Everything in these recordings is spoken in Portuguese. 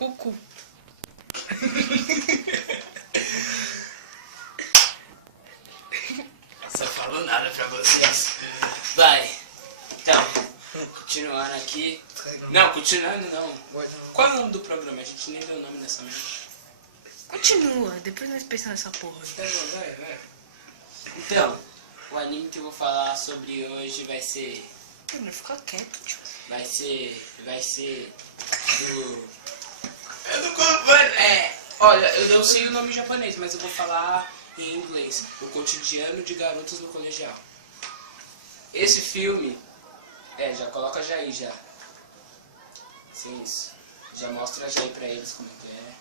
O cu. Só falo nada pra vocês. Vai. Então, continuando aqui. Não, continuando não. Qual é o nome do programa? A gente nem deu o nome dessa merda. Continua, depois nós pensamos nessa porra aí. Tá bom, vai. Então, o anime que eu vou falar sobre hoje vai ser... Mano, fica quieto, tio. Vai ser do... Olha, eu sei o nome japonês, mas eu vou falar em inglês. O cotidiano de garotas no colegial. Esse filme... já coloca já aí, já. Sim, isso. Já mostra já aí pra eles como que é.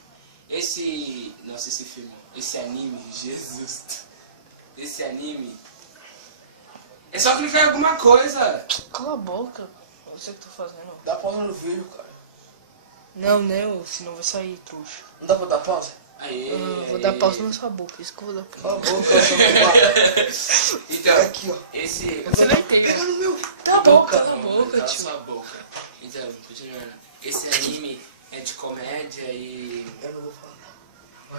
Nossa, esse filme... Esse anime, Jesus... Esse anime... É só clicar em alguma coisa. Cala a boca. Não sei o que tô fazendo. Dá pausa no vídeo, cara. Não, senão vai sair, trouxa. Não dá pra dar pausa? Aê, Vou dar pausa na sua boca, isso que eu vou dar pausa. Cala a boca, eu sou meu Então, aqui, ó. esse... Você vai ter. Pega no meu. Cala a boca, Cala cala a boca, Cala tio. sua boca. Então, continuando. Esse anime é de comédia e... Eu não vou falar.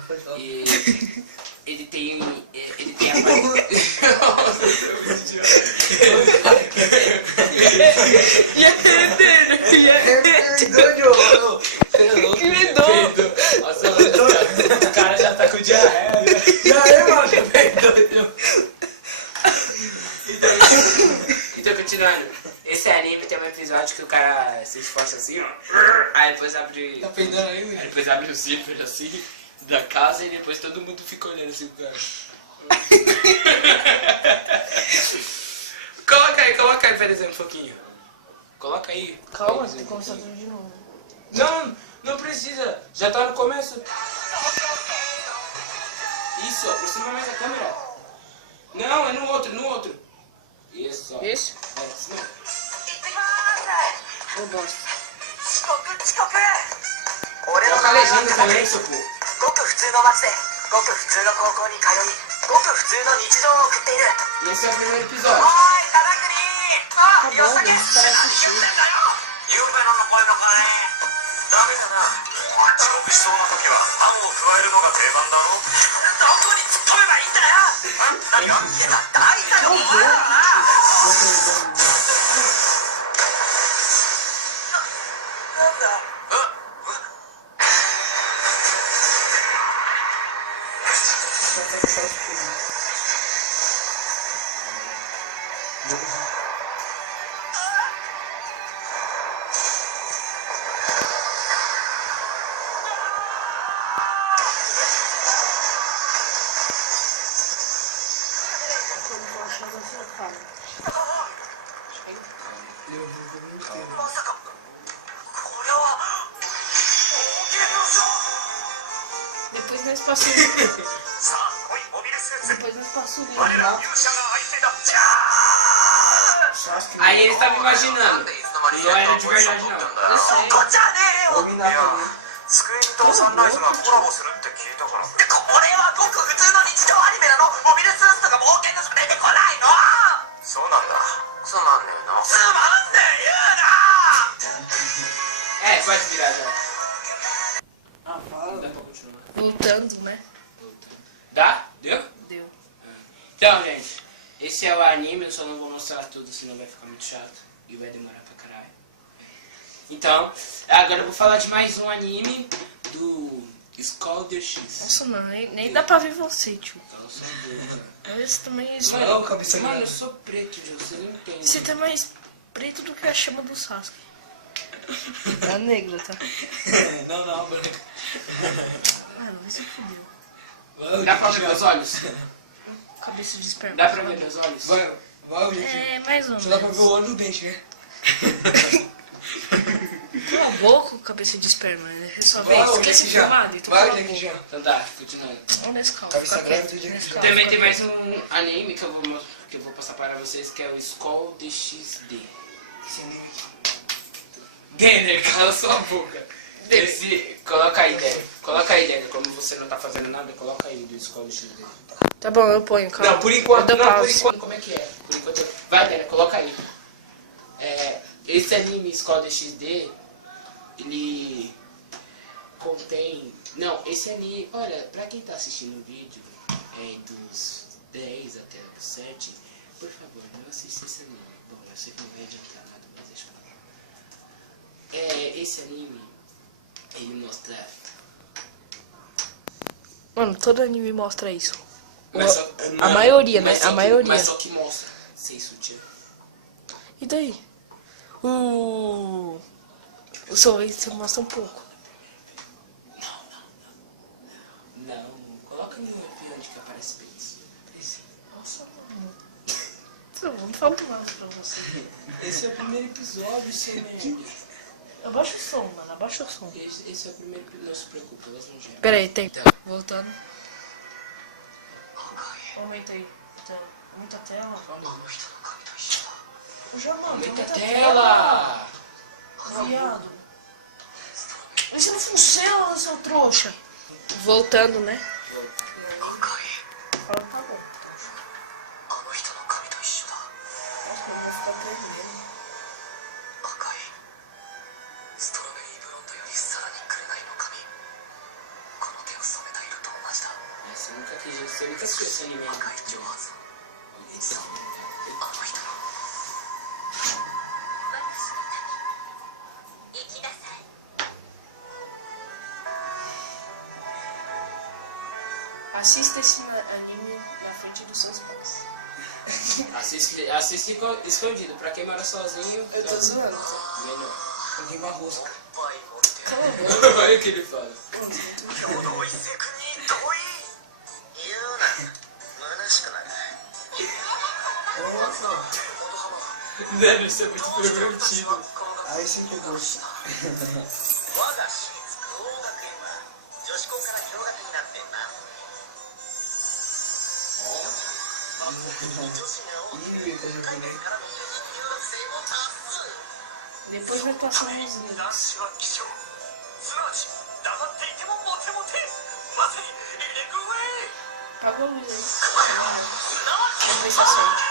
Vai falar. E ele tem a parte... Que medou. Nossa, o cara já tá com diarreia. Então, continuando. Esse anime tem um episódio que o cara se esforça assim, ó. Aí depois abre... Tá peidando aí, Aí William? depois abre o zíper assim, da casa e depois todo mundo fica olhando assim pro cara. Coloca aí, peraí, um pouquinho. Coloca aí. Calma, você tem que começar tudo de novo. Não precisa. Já tá no começo. Isso, aproxima mais a câmera. Não, é no outro. Isso, ó. Esse? É, isso não. Ô, bosta. Coloca a legenda também, seu pô. ごく普通の街でごく普通の高校に通いごく普通の日常を送っている Esse é o primeiro お episódio. いカラクリあ Acabou, よさげ gente, parece assistir. 言ってんだよゆうべの声の金ダメだな遅刻しそうな時はパンを加えるのが定番だろどこに突っ込めばいいんだよ何がいや大体お前らだななんだ Eu vou achar você, cara. まさかこれは冒険の書 Depois nós passamos. さあ来いモビルスーツ Depois nós passamos. 我ら勇者が相手だじゃー Aí ele tava imaginando. Não era de verdade, não. Eu sei. こっちゃねえよ Dominar também. スクエニとサンライズがコラボするって聞いたからこれはごく普通の日常アニメなのモビルスーツとか冒険の書出てこないのそうなんだつまんねえなつまんねえ言うな É, pode virar já. Ah, fala. Dá pra continuar. Voltando, né? Dá? Deu? Deu. Então, gente, esse é o anime, eu só não vou mostrar tudo, senão vai ficar muito chato e vai demorar pra caralho. Então, agora eu vou falar de mais um anime do Scalder X. Nossa, mano, nem dá pra ver você, tio. Então, eu sou doido. Esse também é isso. Não, cabeça Mano, eu grande. sou preto, Gil, você não entende. Você tá mais preto do que a chama do Sasuke. Tá negro, tá? Não, branco. Mano, vai se fudeu. Dá pra ver meus olhos? Cabeça de esperma. Dá pra ver meus olhos? Vai, William. É, mais ou Só dá pra ver menos. o olho no dente, né? Cala a boca, cabeça de esperma. É só ver. Vai, Você quer William, ser aqui já. filmado? Então Vai, cala a William, aqui boca. já. Então tá, continuando. Olha nesse calma, Cabeça fica grande, quieto. William, Nesse aqui. calma, Também fica tem quieto. mais um anime que eu vou passar para vocês, que é o Scald XD. Esse anime aqui. Denner, cala sua boca. Esse, coloca aí, Denner. Como você não tá fazendo nada, coloca aí do Scald XD. Tá bom, eu ponho, calma. Não, por enquanto, Eu dou não, por pausa. enquanto, como é que é? Por enquanto, vai, Denner, coloca aí. Esse anime Scald XD, ele tem... Não, esse anime... Olha, pra quem tá assistindo o vídeo, dos 10 até os 7, por favor, não assista esse anime. Bom, eu sei que não vai adiantar nada, mas deixa eu falar. Esse anime, ele mostra... Mano, todo anime mostra isso. Mas só- A mano, maioria, né? mas só A que- maioria. Mas só que mostra sem sutiã. E daí? O sorvete mostra um pouco. Não, coloca no episódio que aparece peitos. Nossa, mano. Eu não falo nada pra você. Esse é o primeiro episódio, seu merda. Abaixa o som, mano. Abaixa o som. Esse é o primeiro episódio, não se preocupe, elas não geram. Pera aí, tem. Voltando. Aumenta aí. Aumenta a tela. Já, mano. Aumenta a a tela! Viado. Isso não funciona, seu trouxa. Voltando, né? Fala, tá bom. あの人の髪と一緒だ Nossa, eu vou ficar perdendo. 赤いストロベリーブロンドよりさらに紅の髪この手を染めた色と同じだ Você nunca assistiu esse anime. 赤い上髪そうあの人の私の旅行きなさい Assista esse anime na frente dos seus pais. Assiste escondido, pra quem mora sozinho. Eu tô zoando. Melhor. Rima rosca. おっぱい持って Cala a boca. Olha o que ele fala. 今日の一石に遠い言うな虚しくなる松田元浜 Deve ser muito pervertido. Aí sim pegou. 我が私立工学園は女子校から共学になってんだ女子が多く Ih, tá 海 jogando 外 aí. からの留学生も多数 Depois vai passar uns 男 vídeos. 子は希少すなわち黙っていてもモテモテまさにエレグウェイ Paga a luz aí. すなわち Depois você solta.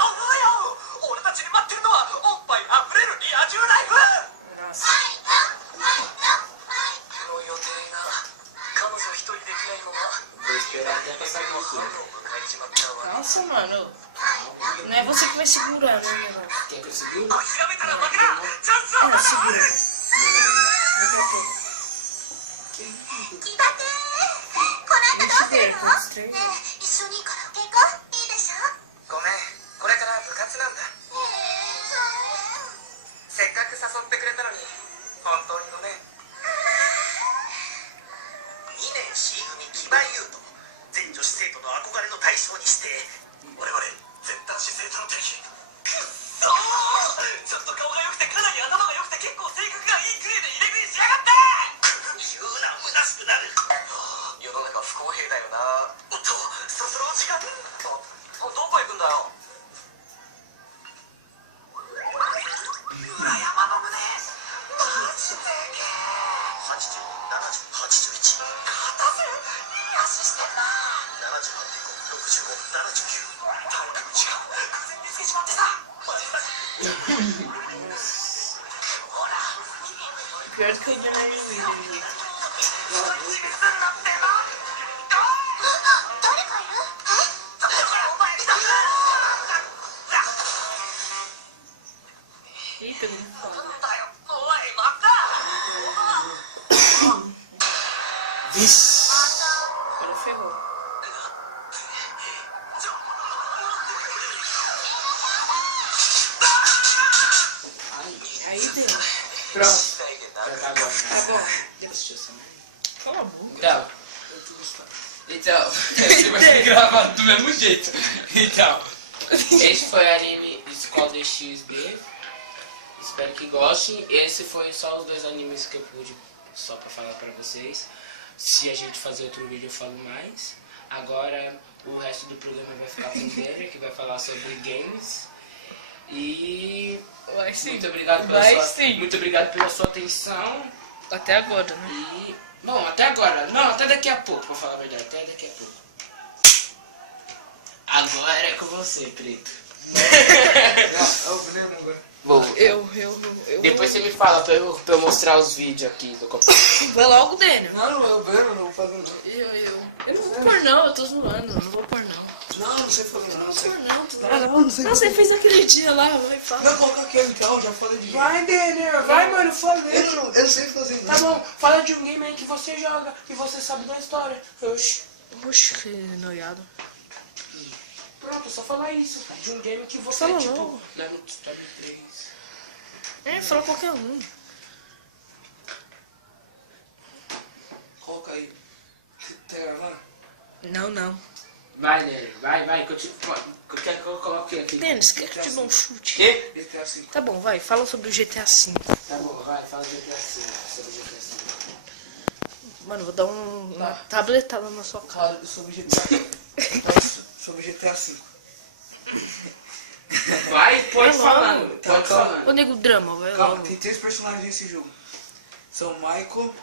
あよ俺たちに待ってるのはおっぱいあふれるリア充ライフ Nossa. の予定が彼女一人できないのが Vou esperar até passar 春 aqui. を迎えちまったわ Nossa, mano. Não é você que vai segurar, né, meu? Quer que eu segure? こいつが見たら負けだチャンスは É, segura. Daqui a pouco. 木立この後どうするの？ Deixa eu ver, ねえ一緒にカラオケ行こう？いいでしょ？ごめんこれから部活なんだそうせっかく誘ってくれたのに本当にごめん2年 C 組木場優斗全女子生徒の憧れの対象にして我々全男子生徒の敵くっそーちょっと顔が良くてかなり頭が良くて結構性格がいいグレーで入れ食いしやがって言うな虚しくなる世の中不公平だよなおっとそろそろ時間どこ行くんだよ裏山の胸マジでけ80、70、81片瀬いい足してんな78.5、65、79体育の時間偶然見つけちまってさマジだほら Pior que eu ainda não vi vídeo. 一人死にすんなってな誰かいる？だからお前見た Eita, não なん fala. だよおい待った Vixe! Agora ferrou. Aí deu. Pronto. Já tá bom. Tá bom. Assistiu essa merda? Cala a boca. Grava. Então, esse vai ser gravado do mesmo jeito. Então, esse foi o anime Escola DXB. Espero que gostem. Esse foi só os dois animes que eu pude só pra falar pra vocês. Se a gente fazer outro vídeo eu falo mais. Agora o resto do programa vai ficar com o Denner, que vai falar sobre games. E Vai sim. muito obrigado pela sua atenção. Até agora, né? E, bom, até agora. Não, até daqui a pouco, pra falar a verdade. Até daqui a pouco. Agora é com você, Preto. É o Breno agora. Bom, Eu. depois você me fala pra eu mostrar os vídeos aqui do computador. Vai logo, Daniel. Não, é o Breno, não vou fazer não. Eu não vou pôr não, eu tô zoando, eu não vou pôr não. Não sei fazer não. Não vou pôr não, tô Não, não sei Não, fazer. você fez aquele dia lá, vai, fala. Não, coloca aquele então, já falei de game. Vai, Daniel, vai, mano, falei. Eu não sei fazer não. Tá bom, fala de um game aí que você joga e você sabe da história. Oxi. Oxe, que noiado. Pronto, só falar isso. De um game que você, Fala tipo, logo. não é no top 3. Fala qualquer um. Coloca aí. Tá gravando? Não. Vai, Daniel, vai, continua. Quer que eu coloque aqui? Denis, quer que eu te dê um chute? Quê? GTA V. Tá bom, vai, fala sobre o GTA V. Tá bom, vai, fala de GTA V, sobre GTA V. Mano, vou dar uma tabletada na sua cara. Fala sobre GTA. Sobre GTA V. Vai, pode Vai falar, logo. pode Calma. falar. Ô, nego drama, vai Calma, logo. tem 3 personagens nesse jogo. São Michael,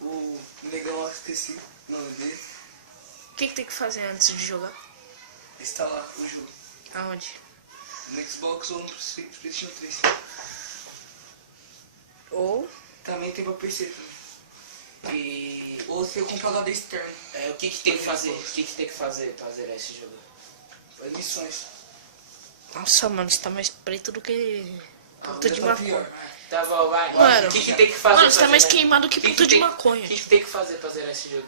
o negão lá que esqueci o nome dele. O que tem que fazer antes de jogar? Instalar o jogo. Aonde? No Xbox ou no PlayStation 3. Ou... Também tem pra PC também. Ou você compra HD externo. O que tem que fazer? O que tem que fazer pra zerar esse jogo? As missões. Nossa, mano, você tá mais preto do que puta de Já tá pior. maconha. Tá bom, vai. Mano, O que tem que fazer? Mano, você pra tá mais zerar? queimado que puta de tem- maconha. O que tem que fazer pra zerar esse jogo?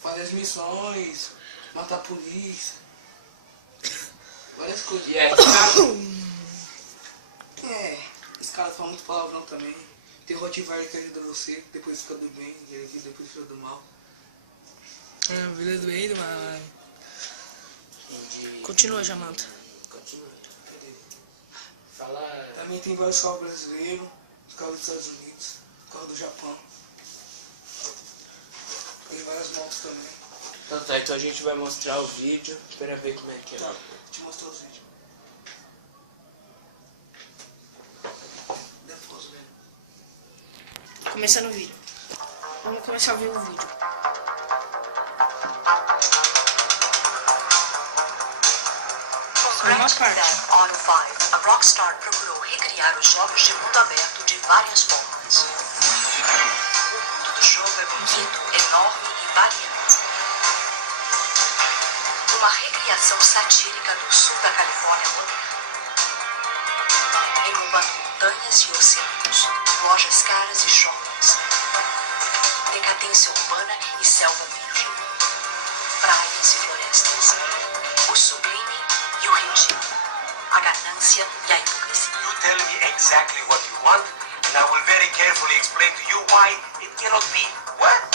Fazer as missões, matar a polícia. Várias coisas. E aí, cara, Os caras falam muito palavrão também. Tem o Rottweiler que ajuda você, depois fica do bem, e depois fica do mal. Vida doendo, mano. de... Continua, Jamanta. Continua. Cadê? Fala... Também tem vários carros brasileiros, os carros dos Estados Unidos, carro do Japão. Tem várias motos também. Então tá, então a gente vai mostrar o vídeo pra ver como é que é. Tá, vou te mostrar os vídeos. Depois, velho. Começando o vídeo. Vamos começar a ver o vídeo. Com Grand Theft Auto 5, a Rockstar procurou recriar os jogos de mundo aberto de várias formas. O mundo do jogo é bonito, enorme e variado. Uma recriação satírica do sul da Califórnia moderna. Englobando montanhas e oceanos, lojas caras e shoppings. Decadência urbana e selva virgem. Praias e florestas. O sublime e o ridículo. A ganância e a hipocrisia. You tell me exactly what you want, and I will very carefully explain to you why it cannot be. What?